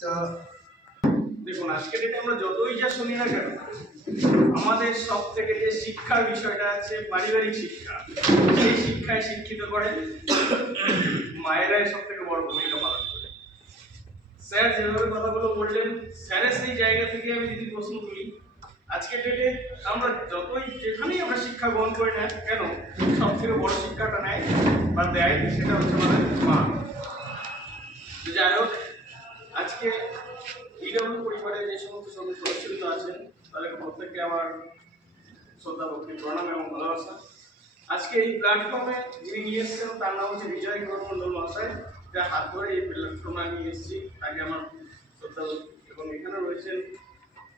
তো দেখুন, আজকে ডেটে আমরা যতই যা শুনি না কেন, আমাদের সব থেকে যে শিক্ষার বিষয়টা আছে পারিবারিক শিক্ষা, সেই শিক্ষায় শিক্ষিত করে মায়েরাই সব থেকে বড় ভূমিকা পালন করে। স্যার যেভাবে কথাগুলো বললেন, স্যারের সেই জায়গা থেকে আমি যদি প্রশ্ন তুলি, আজকের ডেটে আমরা যতই যেখানেই আমরা শিক্ষা গ্রহণ করি না কেন, সব থেকে বড় শিক্ষাটা নেয় বা দেয় সেটা হচ্ছে আমাদের মা। যাই হোক, আজকে ইডব্লিউ পরিবারের যে সমস্ত সদস্যবৃন্দ আছেন তাদেরকে প্রত্যেককে আমার শ্রদ্ধা ভক্তি প্রণাম এবং ভালোবাসা। আজকে এই প্ল্যাটফর্মে যিনি নিয়ে এসেছেন তার নাম হচ্ছে বিজয় মন্ডল মহাশয়, যার হাত ধরে এই প্ল্যাটফর্মে আমি এসেছি, তাকে আমার শ্রদ্ধা ভক্তি। এবং এখানে রয়েছেন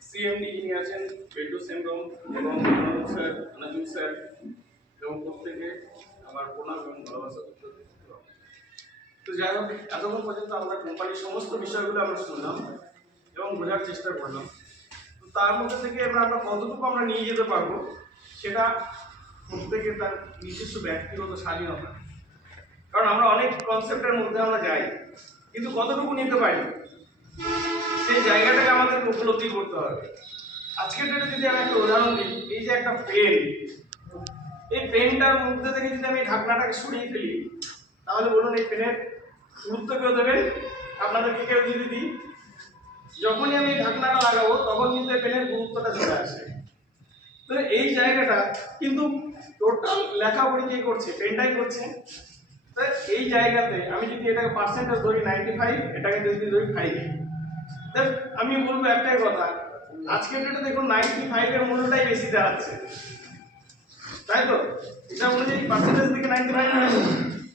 সিএমডি যিনি আছেন বেডু সেমরম এবং স্যার নাজুল স্যার, এবং প্রত্যেকে আমার প্রণাম এবং ভালোবাসা করতে। তো যাই হোক, এতক্ষণ পর্যন্ত আমরা কোম্পানির সমস্ত বিষয়গুলো আমরা শুনলাম এবং বোঝার চেষ্টা করলাম। তো তার মধ্যে থেকে আমরা কতটুকু আমরা নিয়ে যেতে পারবো সেটা প্রত্যেকে তার নিজস্ব ব্যক্তিগত স্বাধীনতা। কারণ আমরা অনেক কনসেপ্টের মধ্যে আমরা যাই, কিন্তু কতটুকু নিতে পারি সেই জায়গাটাকে আমাদেরকে উপলব্ধি করতে হবে। আজকের ডেটে যদি আমি একটা উদাহরণ দিই, এই যে একটা পেন, এই পেনটার মধ্যে থেকে যদি আমি ঢাকনাটাকে সরিয়ে ফেলি, তাহলে বলুন এই পেনের গুরুত্ব কেউ দেবেন? আপনাদেরকে কেউ যদি দিই, যখনই আমি ঢাকনাটা লাগাবো তখন কিন্তু এই পেনের গুরুত্বটা চলে আসে। তো এই জায়গাটা কিন্তু টোটাল লেখাপড়ি কে করছে? পেনটাই করছে। তো এই জায়গাতে আমি যদি এটাকে পার্সেন্টেজ ধরি 95, এটাকে যদি ধরি 5, আমি বলবো একটাই কথা, আজকের ডেটে দেখুন 95 এর মূল্যটাই বেশি দাঁড়াচ্ছে, তাই তো? এটা অনুযায়ী পার্সেন্টেজ থেকে 95 হয়েছে,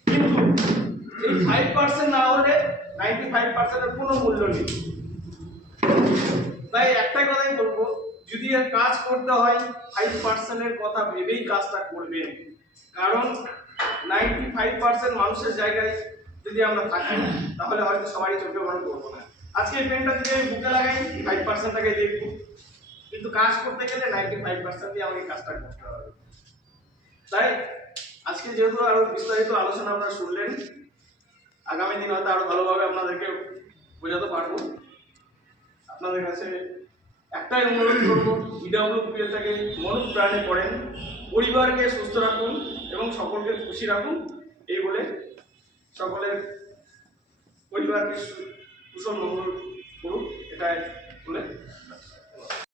কিন্তু এই 5% না হলে 95% এর কোনো মূল্য নেই। তাই একটাই কথাই বলবো, যদি কাজ করতে হয় 5% এর কথা ভেবেই কাজটা করবেন। কারণ 95% মানুষের জায়গায় যদি আমরা থাকি তাহলে হয়তো সবাই চোখে বড় করবো না। আজকে এই পেনটা যদি আমি বুকে লাগাই 5%টাকে দেখবো, কিন্তু কাজ করতে গেলে 95% দিয়ে আমাকে কাজটা করতে হবে। তাই আজকে যেহেতু আরো বিস্তারিত আলোচনা আপনারা শুনলেন, আগামী দিন হয়তো আরো ভালোভাবে আপনাদেরকে বোঝাতে পারবো। আপনাদের কাছে একটাই অনুরোধ করবো, ইডব্লিউপিএলটাকে মনোজ প্রাণে পড়েন, পরিবারকে সুস্থ রাখুন এবং সকলকে খুশি রাখুন, এই বলে সকলের পরিবারকে কুশল মঙ্গল করুন, এটাই বলে